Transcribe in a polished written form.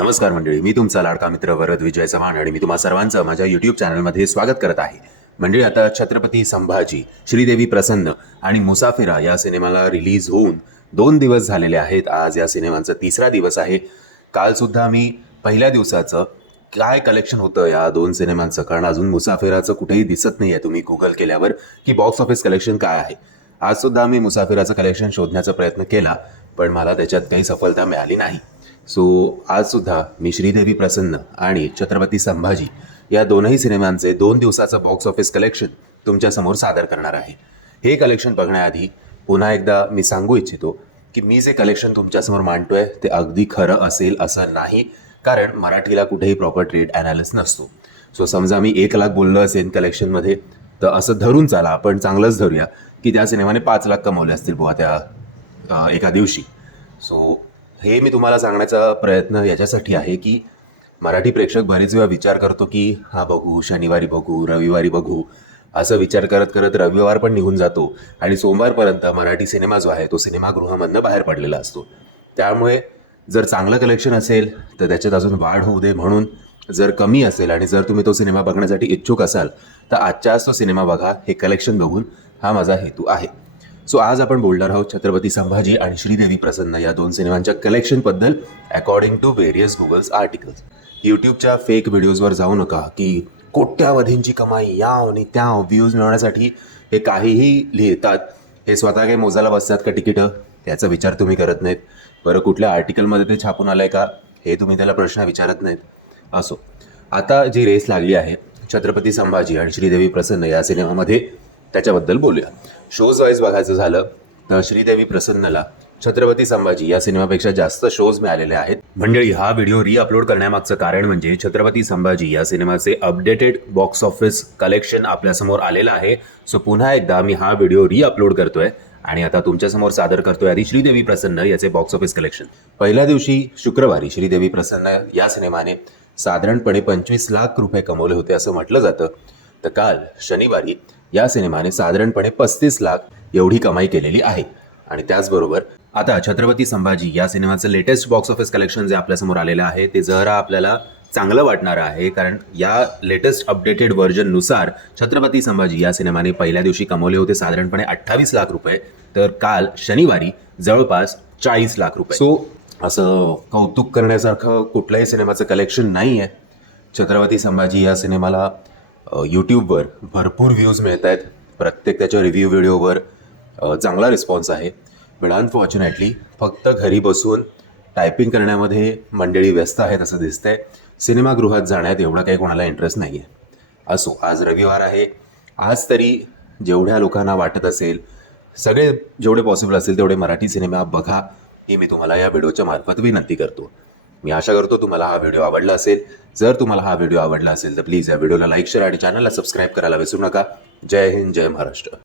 नमस्कार मंडळी, मी तुमचा लाडका मित्र वरद विजय चव्हाण आणि मी तुम्हा सर्वांचं माझ्या यूट्यूब चॅनलमध्ये स्वागत करत आहे. मंडळी, आता छत्रपती संभाजी, श्रीदेवी प्रसन्न आणि मुसाफिरा या सिनेमाला रिलीज होऊन 2 दिवस झालेले आहेत. आज या सिनेमाचा 3रा दिवस आहे. कालसुद्धा मी पहिल्या दिवसाचं काय कलेक्शन होतं या 2 सिनेमांचं, कारण अजून मुसाफिराचं कुठेही दिसत नाही आहे तुम्ही गुगल केल्यावर की बॉक्स ऑफिस कलेक्शन काय आहे. आजसुद्धा मी मुसाफिराचं कलेक्शन शोधण्याचा प्रयत्न केला, पण मला त्याच्यात काही सफलता मिळाली नाही. सो आजसुद्धा मी श्रीदेवी प्रसन्न आणि छत्रपती संभाजी या दोनही सिनेमांचे 2 दिवसाचं बॉक्स ऑफिस कलेक्शन तुमच्यासमोर सादर करणार आहे. हे कलेक्शन बघण्याआधी पुन्हा एकदा मी सांगू इच्छितो की मी जे कलेक्शन तुमच्यासमोर मांडतोय ते अगदी खरं असेल असं नाही, कारण मराठीला कुठेही प्रॉपर ट्रेड ॲनालिस्ट नसतो. सो समजा मी 1 लाख बोललो असेल कलेक्शनमध्ये, तर असं धरून चाला, आपण चांगलंच धरूया की त्या सिनेमाने 5 लाख कमवले असतील बुवा त्या एका दिवशी. सो हे मी तुम्हाला सांगण्याचा प्रयत्न याच्यासाठी आहे की मराठी प्रेक्षक बरेच वेळा विचार करतो की हा बघू, शनिवारी बघू, रविवारी बघू, असं विचार करत करत रविवार पण निघून जातो आणि सोमवारपर्यंत मराठी सिनेमा जो आहे तो सिनेमागृहामधनं बाहेर पडलेला असतो. त्यामुळे जर चांगलं कलेक्शन असेल तर त्याच्यात अजून वाढ होऊ दे, म्हणून जर कमी असेल आणि जर तुम्ही तो सिनेमा बघण्यासाठी इच्छुक असाल तर आजच्या आज तो सिनेमा बघा, हे कलेक्शन बघून हा माझा हेतू आहे. सो आज आपण बोलणार आहोत छत्रपती संभाजी आणि श्रीदेवी प्रसन्न या 2 सिनेमांच्या कलेक्शनबद्दल according to various Google's articles. यूट्यूबच्या फेक व्हिडिओजवर जाऊ नका की कोट्यावधींची कमाई या आणि त्या व्ह्यूज मिळवण्यासाठी हे काहीही लिहितात. हे स्वतः काही मोजायला बसतात का तिकीटं, त्याचा विचार तुम्ही करत नाहीत. बरं, कुठल्या आर्टिकलमध्ये ते छापून आलं आहे का हे तुम्ही त्याला प्रश्न विचारत नाहीत. असो, आता जी रेस लागली आहे छत्रपती संभाजी आणि श्रीदेवी प्रसन्न या सिनेमामध्ये, त्याच्याबद्दल बोलूया. शोज वाईज बघायचं झालं तर श्रीदेवी प्रसन्नला छत्रपती संभाजी या सिनेमापेक्षा जास्त शोज मिळालेले आहेत. मंडळी, हा व्हिडिओ रिअपलोड करण्यामागचं कारण म्हणजे छत्रपती संभाजी या सिनेमाचे अपडेटेड बॉक्स ऑफिस कलेक्शन आपल्यासमोर आलेलं आहे. सो पुन्हा एकदा मी हा व्हिडिओ रिअपलोड करतोय आणि आता तुमच्यासमोर सादर करतोय आधी श्रीदेवी प्रसन्न याचे बॉक्स ऑफिस कलेक्शन. पहिल्या दिवशी शुक्रवारी श्रीदेवी प्रसन्न या सिनेमाने साधारणपणे 25 लाख रुपये कमवले होते असं म्हटलं जातं. तर काल शनिवारी या सिनेमाने साधारणपणे 35 लाख एवढी कमाई केलेली आहे. आणि त्याचबरोबर आता छत्रपती संभाजी या सिनेमाचं लेटेस्ट बॉक्स ऑफिस कलेक्शन जे आपल्यासमोर आलेलं आहे ते जरा आपल्याला चांगलं वाटणार आहे, कारण या लेटेस्ट अपडेटेड व्हर्जननुसार छत्रपती संभाजी या सिनेमाने पहिल्या दिवशी कमवले होते साधारणपणे 28 लाख रुपये, तर काल शनिवारी जवळपास 40 लाख रुपये. सो असं कौतुक करण्यासारखं कुठल्याही सिनेमाचं कलेक्शन नाही आहे. छत्रपती संभाजी या सिनेमाला यूट्यूबवर भरपूर व्ह्यूज मिळत आहेत. प्रत्येक त्याच्या रिव्ह्यू व्हिडिओवर चांगला रिस्पॉन्स आहे. पण अनफॉर्च्युनेटली फक्त घरी बसून टायपिंग करण्यामध्ये मंडळी व्यस्त आहेत असं दिसतंय. सिनेमागृहात जाण्यात एवढा काही कोणाला इंटरेस्ट नाही आहे. असो, आज रविवार आहे. आज तरी जेवढ्या लोकांना वाटत असेल, सगळे जेवढे पॉसिबल असेल तेवढे मराठी सिनेमा बघा, ही मी तुम्हाला या व्हिडिओच्या मार्फत विनंती करतो. मी आशा करतो तुम्हाला हा व्हिडिओ आवडला असेल. जर तुम्हाला हा व्हिडिओ आवडला असेल तर प्लीज या व्हिडिओला लाईक, शेअर आणि चॅनलला सबस्क्राईब करायला विसरू नका. जय हिंद, जय महाराष्ट्र.